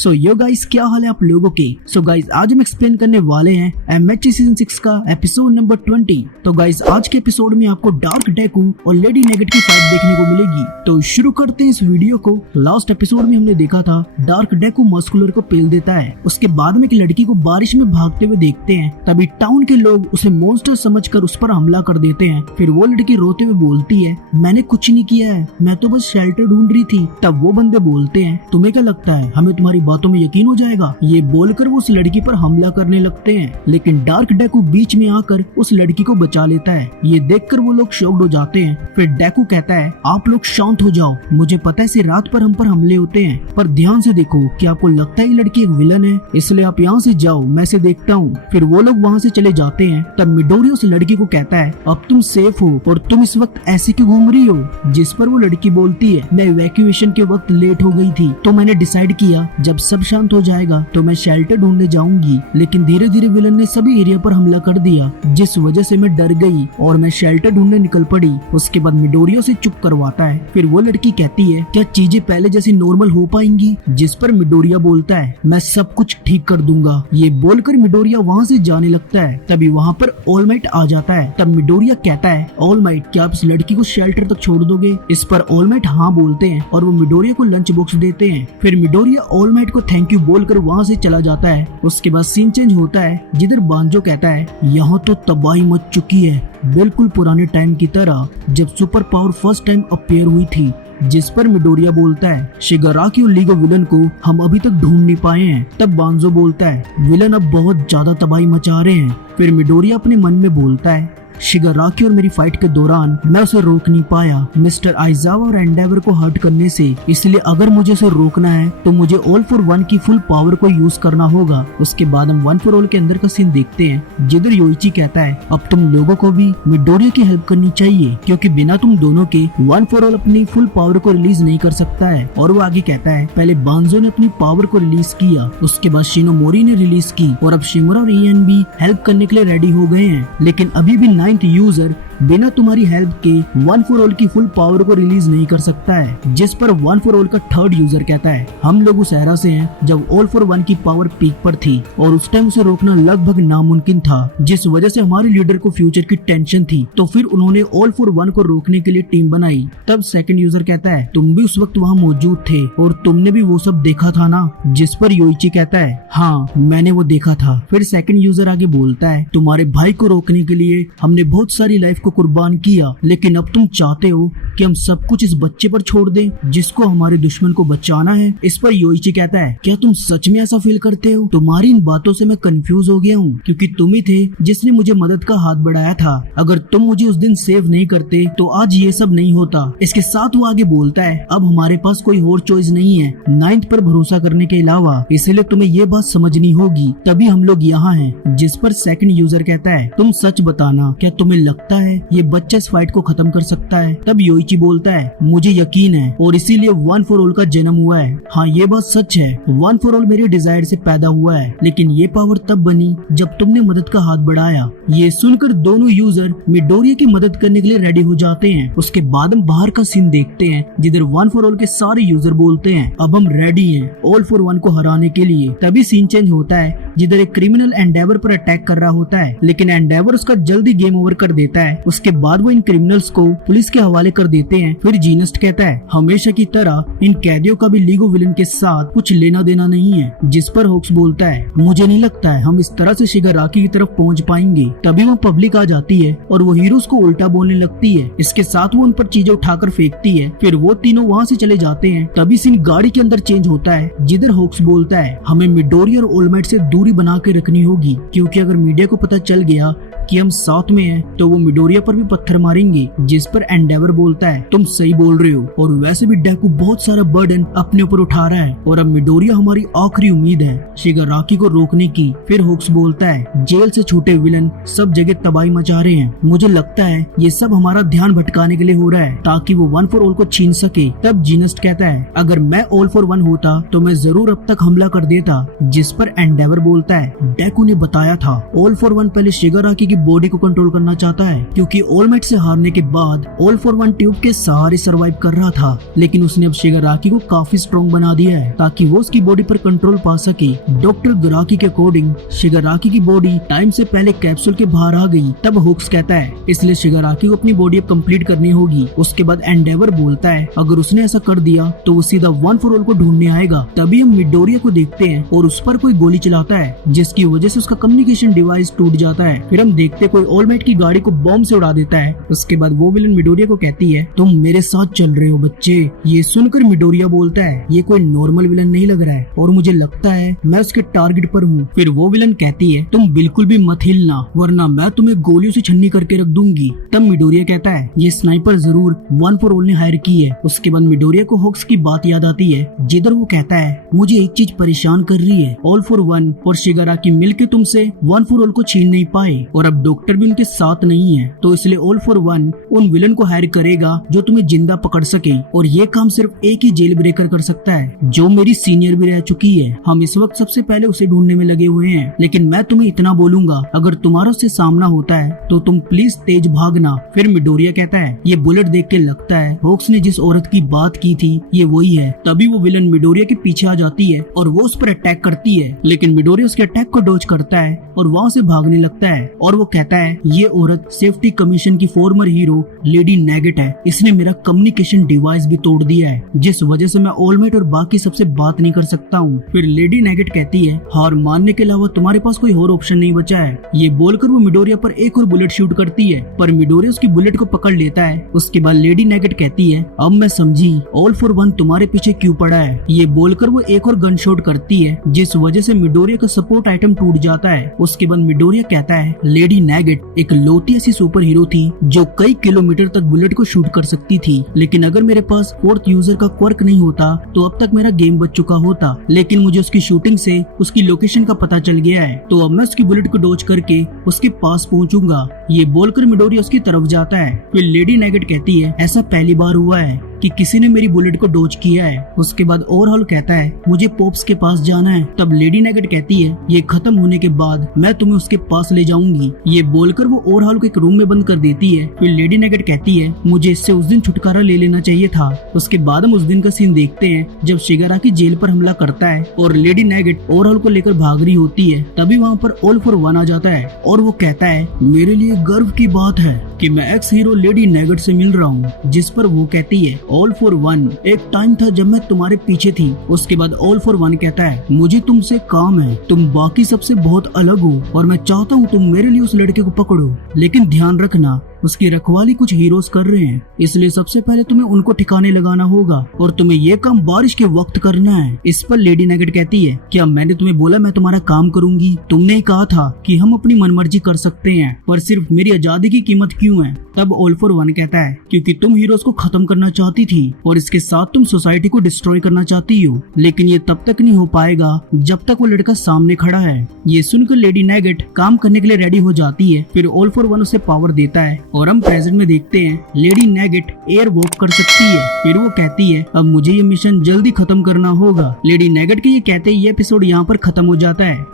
सो yo guys, क्या हाल है आप लोगों के। सो गाइस, आज हम एक्सप्लेन करने वाले हैं एमएचसी सीजन 6 का एपिसोड नंबर 20। तो गाइस, आज के एपिसोड में आपको डार्क डेकू और लेडी नेगेट की फाइट देखने को मिलेगी। तो शुरू करते हैं इस वीडियो को। लास्ट एपिसोड में हमने देखा था डार्क डेकू मस्कुलर को पेल देता है। उसके बाद में एक लड़की को बारिश में भागते हुए देखते हैं। तभी टाउन के लोग उसे मॉन्स्टर समझकर उस पर हमला कर देते हैं। फिर वो लड़की रोते हुए बोलती है, मैंने कुछ नहीं किया है, मैं तो बस शेल्टर ढूंढ रही थी। तब वो बंदे बोलते हैं, तुम्हें क्या लगता है हमें तुम्हारी बातों में यकीन हो जाएगा। ये बोलकर वो उस लड़की पर हमला करने लगते हैं, लेकिन डार्क डेकू बीच में आकर उस लड़की को बचा लेता है। ये देखकर वो लोग शॉक्ड हो जाते हैं। फिर डेकू कहता है, आप लोग शांत हो जाओ, मुझे पता है इसी रात पर हम पर हमले होते हैं, पर ध्यान से देखो कि आपको लगता है ये लड़की एक विलन है, इसलिए आप यहाँ से जाओ, मैं इसे देखता हूँ। फिर वो लोग वहाँ से चले जाते हैं। तब मिडोरी उस लड़की को कहता है, अब तुम सेफ हो और तुम इस वक्त ऐसे क्यों घूम रही हो। जिस पर वो लड़की बोलती है, मैं इवैक्यूएशन के वक्त लेट हो गई थी, तो मैंने डिसाइड किया जब सब शांत हो जाएगा तो मैं शेल्टर ढूंढने जाऊंगी। लेकिन धीरे धीरे विलन ने सभी एरिया पर हमला कर दिया, जिस वजह से मैं डर गई और मैं शेल्टर ढूंढने निकल पड़ी। उसके बाद मिडोरिया से चुप करवाता है। फिर वो लड़की कहती है, क्या चीजें पहले जैसी नॉर्मल हो पाएंगी। जिस पर मिडोरिया बोलता है, मैं सब कुछ ठीक कर दूंगा। ये बोलकर मिडोरिया वहाँ से जाने लगता है। तभी वहाँ पर ऑल माइट आ जाता है। तब मिडोरिया कहता है, ऑल माइट, क्या आप इस लड़की को शेल्टर तक छोड़ दोगे। इस पर ऑल माइट हाँ बोलते हैं और वो मिडोरिया को लंच बॉक्स देते हैं। फिर मिडोरिया ऑल माइट को थैंक यू बोलकर वहाँ से चला जाता है। उसके बाद सीन चेंज होता है, जिधर बांजो कहता है, यहाँ तो तबाही मच चुकी है, बिल्कुल पुराने टाइम की तरह जब super power first time appear हुई थी। जिस पर मिडोरिया बोलता है, शिगाराकी और लीग ऑफ विलन को हम अभी तक ढूंढ नहीं पाए हैं। तब बांजो बोलता है, विलन अब बहुत ज्यादा तबाही मचा रहे हैं। फिर मिडोरिया अपने मन में बोलता है, शिगाराकी और मेरी फाइट के दौरान मैं उसे रोक नहीं पाया मिस्टर आइजावा और एंडेवर को हर्ट करने से, इसलिए अगर मुझे उसे रोकना है तो मुझे ऑल फॉर वन की फुल पावर को यूज करना होगा। उसके बाद हम वन फॉर ऑल के अंदर का सीन देखते हैं, जिधर योइची कहता है, अब तुम लोगों को भी मिडोरिया की हेल्प करनी चाहिए, क्योंकि बिना तुम दोनों के वन फॉर ऑल अपनी फुल पावर को रिलीज नहीं कर सकता है। और वो आगे कहता है, पहले बांजो ने अपनी पावर को रिलीज किया, उसके बाद शिनोमोरी ने रिलीज की, और अब शिमुरा और ईएन भी हेल्प करने के लिए रेडी हो गए हैं। लेकिन अभी भी यूजर बिना तुम्हारी हेल्प के वन फॉर ऑल की फुल पावर को रिलीज नहीं कर सकता है। जिस पर वन फॉर ऑल का थर्ड यूजर कहता है, हम लोग उस एरा से हैं जब ऑल फॉर वन की पावर पीक पर थी और उस टाइम उसे रोकना लगभग नामुमकिन था, जिस वजह से हमारे लीडर को फ्यूचर की टेंशन थी, तो फिर उन्होंने ऑल फॉर वन को रोकने के लिए टीम बनाई। तब सेकंड यूजर कहता है, तुम भी उस वक्त वहाँ मौजूद थे और तुमने भी वो सब देखा था ना। जिस पर योइची कहता है, हाँ मैंने वो देखा था। फिर सेकंड यूजर आगे बोलता है, तुम्हारे भाई को रोकने के लिए हमने बहुत सारी लाइफ को कुर्बान किया, लेकिन अब तुम चाहते हो कि हम सब कुछ इस बच्चे पर छोड़ दें जिसको हमारे दुश्मन को बचाना है। इस पर योइची कहता है, क्या तुम सच में ऐसा फील करते हो। तुम्हारी इन बातों से मैं कंफ्यूज हो गया हूँ, क्योंकि तुम ही थे जिसने मुझे मदद का हाथ बढ़ाया था। अगर तुम मुझे उस दिन सेव नहीं करते तो आज ये सब नहीं होता। इसके साथ वो आगे बोलता है, अब हमारे पास कोई और चॉइस नहीं है नाइन्थ पर भरोसा करने के अलावा, इसलिए तुम्हें ये बात समझनी होगी, तभी हम लोग यहाँ हैं। जिस पर सेकंड यूजर कहता है, तुम सच बताना, क्या तुम्हें लगता है ये बच्चा इस फाइट को खत्म कर सकता है। तब योइची बोलता है, मुझे यकीन है और इसीलिए वन फॉर ऑल का जन्म हुआ है। हाँ ये बात सच है, वन फॉर ऑल मेरे डिजायर से पैदा हुआ है, लेकिन ये पावर तब बनी जब तुमने मदद का हाथ बढ़ाया। ये सुनकर दोनों यूजर मिडोरिया की मदद करने के लिए रेडी हो जाते हैं। उसके बाद हम बाहर का सीन देखते हैं, जिधर वन फॉर ऑल के सारे यूजर बोलते हैं, अब हम रेडी हैं ऑल फॉर वन को हराने के लिए। तभी सीन चेंज होता है, जिधर एक क्रिमिनल एंडेवर पर अटैक कर रहा होता है, लेकिन एंडेवर उसका जल्दी गेम ओवर कर देता है। उसके बाद वो इन क्रिमिनल्स को पुलिस के हवाले कर देते हैं। फिर जीनस्ट कहता है, हमेशा की तरह इन कैदियों का भी लीग ऑफ विलन के साथ कुछ लेना देना नहीं है। जिस पर होक्स बोलता है, मुझे नहीं लगता है हम इस तरह से शिगाराकी की तरफ पहुंच पाएंगे। तभी वो पब्लिक आ जाती है और वो हीरोज को उल्टा बोलने लगती है। इसके साथ वो उन पर चीजें उठाकर फेंकती है। फिर वो तीनों वहाँ से चले जाते हैं। तभी सीन गाड़ी के अंदर चेंज होता है, जिधर होक्स बोलता है, हमें मिडोरिया और ऑल माइट से दूरी बना के रखनी होगी, क्योंकि अगर मीडिया को पता चल गया कि हम साथ में हैं तो वो मिडोरिया पर भी पत्थर मारेंगे। जिस पर एंडेवर बोलता है, तुम सही बोल रहे हो, और वैसे भी डेकू बहुत सारा बर्डन अपने ऊपर उठा रहा है और अब मिडोरिया हमारी आखिरी उम्मीद है शिगाराकी को रोकने की। फिर होक्स बोलता है, जेल से छूटे विलन सब जगह तबाही मचा रहे हैं, मुझे लगता है ये सब हमारा ध्यान भटकाने के लिए हो रहा है ताकि वो वन फॉर ऑल को छीन सके। तब जीनस्ट कहता है, अगर मैं ऑल फॉर वन होता तो मैं जरूर अब तक हमला कर देता। जिस पर एंडेवर बोलता है, डेकू ने बताया था ऑल फॉर वन पहले शिगाराकी की बॉडी को कंट्रोल करना चाहता है, क्योंकि ऑल माइट से हारने के बाद ऑल फॉर वन ट्यूब के सहारे सर्वाइव कर रहा था। लेकिन उसने अब शिगाराकी को काफी स्ट्रॉन्ग बना दिया है ताकि वो उसकी बॉडी पर कंट्रोल पा सके। डॉक्टर गुराकी के अकॉर्डिंग शिगाराकी की बॉडी टाइम से पहले कैप्सूल के बाहर आ गई। तब हुक्स कहता है इसलिए शिगाराकी को अपनी बॉडी अब कंप्लीट करनी होगी। उसके बाद एंडेवर बोलता है अगर उसने ऐसा कर दिया तो वो सीधा वन फॉर ऑल को ढूंढने आएगा। तभी हम मिडोरिया को देखते हैं और उस पर कोई गोली चलाता है, जिसकी वजह से उसका कम्युनिकेशन डिवाइस टूट जाता है। फिर हम देखते कोई ऑल माइट की गाड़ी को बॉम्ब से उड़ा देता है। उसके बाद वो विलन मिडोरिया को कहती है तुम मेरे साथ चल रहे हो बच्चे। ये सुनकर मिडोरिया बोलता है ये कोई नॉर्मल विलन नहीं लग रहा है और मुझे लगता है मैं उसके टारगेट पर हूँ। फिर वो विलन कहती है तुम बिल्कुल भी मत हिलना वरना मैं तुम्हें गोलियों से छन्नी करके रख दूंगी। तब मिडोरिया कहता है ये स्नाइपर जरूर वन फॉर ऑल ने हायर की है। उसके बाद मिडोरिया को हॉक्स की बात याद आती है जिधर वो कहता है मुझे एक चीज परेशान कर रही है, ऑल फॉर वन और शिगाराकी मिलके तुमसे वन फॉर ऑल को छीन नहीं पाए और अब डॉक्टर भी उनके साथ नहीं है, तो इसलिए ऑल फॉर वन उन विलन को हायर करेगा जो तुम्हें जिंदा पकड़ सके और ये काम सिर्फ एक ही जेल ब्रेकर कर सकता है जो मेरी सीनियर भी रह चुकी है। हम इस वक्त सबसे पहले उसे ढूंढने में लगे हुए हैं, लेकिन मैं तुम्हें इतना बोलूंगा अगर तुम्हारा उससे सामना होता है तो तुम प्लीज तेज भागना। फिर मिडोरिया कहता है ये बुलेट देख के लगता है हॉक्स ने जिस औरत की बात की थी ये वही है। तभी वो विलन मिडोरिया के पीछे आ जाती है और वो उस पर अटैक करती है, लेकिन मिडोरिया उसके अटैक को डॉज करता है और वहाँ से भागने लगता है। और वो कहता है ये औरत सेफ्टी कमीशन की फॉर्मर हीरो लेडी नेगेट है, इसने मेरा कम्युनिकेशन डिवाइस भी तोड़ दिया है जिस वजह से मैं ऑल माइट और बाकी सबसे बात नहीं कर सकता हूँ। फिर लेडी नेगेट कहती है हार मानने के अलावा तुम्हारे पास कोई और ऑप्शन नहीं बचा है। ये बोलकर वो मिडोरिया पर एक और बुलेट शूट करती है, पर मिडोरिया उसकी बुलेट को पकड़ लेता है। उसके बाद लेडी नेगेट कहती है अब मैं समझी ऑल फॉर वन तुम्हारे पीछे क्यों पड़ा है। ये बोलकर वो एक और गन शॉट करती है जिस वजह से मिडोरिया का सपोर्ट आइटम टूट जाता है। उसके बाद मिडोरिया कहता है लेडी नेगेट एक लौती ऐसी सुपर हीरो थी जो कई किलोमीटर तक बुलेट को शूट कर सकती थी, लेकिन अगर मेरे पास फोर्थ यूजर का क्वर्क नहीं होता तो अब तक मेरा गेम बच चुका होता। लेकिन मुझे उसकी शूटिंग से उसकी लोकेशन का पता चल गया है, तो अब मैं उसकी बुलेट को डॉज करके उसके पास पहुंचूंगा। ये बोलकर मिडोरिया उसकी तरफ जाता है। फिर लेडी नेगेट कहती है ऐसा पहली बार हुआ है कि किसी ने मेरी बुलेट को डॉज किया है। उसके बाद ओवरहॉल कहता है मुझे पॉप्स के पास जाना है। तब लेडी नेगेट कहती है ये खत्म होने के बाद मैं तुम्हें उसके पास ले जाऊंगी। ये बोलकर वो ओवरहॉल को एक रूम में बंद कर देती है। फिर लेडी नेगेट कहती है मुझे इससे उस दिन छुटकारा ले लेना चाहिए था। उसके बाद हम उस दिन का सीन देखते हैं जब शिगाराकी जेल पर हमला करता है और लेडी नेगेट ओवरहॉल को लेकर भाग रही होती है। तभी वहाँ पर ऑल फॉर वन आ जाता है और वो कहता है मेरे लिए गर्व की बात है कि मैं एक्स हीरो लेडी नेगेट से मिल रहा हूँ। जिस पर वो कहती है ऑल फॉर वन एक टाइम था जब मैं तुम्हारे पीछे थी। उसके बाद ऑल फॉर वन कहता है मुझे तुमसे काम है, तुम बाकी सबसे बहुत अलग हो और मैं चाहता हूँ तुम मेरे लिए उस लड़के को पकड़ो, लेकिन ध्यान रखना उसकी रखवाली कुछ हीरोज कर रहे हैं, इसलिए सबसे पहले तुम्हें उनको ठिकाने लगाना होगा और तुम्हें ये काम बारिश के वक्त करना है। इस पर लेडी नेगेट कहती है क्या मैंने तुम्हें बोला मैं तुम्हारा काम करूंगी? तुमने ही कहा था कि हम अपनी मनमर्जी कर सकते हैं, पर सिर्फ मेरी आजादी की कीमत क्यों है? तब ऑल फॉर वन कहता है क्योंकि तुम हीरोज को खत्म करना चाहती थी और इसके साथ तुम सोसाइटी को डिस्ट्रॉय करना चाहती हो, लेकिन ये तब तक नहीं हो पाएगा जब तक वो लड़का सामने खड़ा है। ये सुनकर लेडी नेगेट काम करने के लिए रेडी हो जाती है। फिर ऑल फॉर वन उसे पावर देता है और हम प्रेजेंट में देखते हैं लेडी नेगेट एयर वॉक कर सकती है। फिर वो कहती है अब मुझे ये मिशन जल्दी खत्म करना होगा। लेडी नेगेट के ये कहते ही ये एपिसोड यहाँ पर खत्म हो जाता है।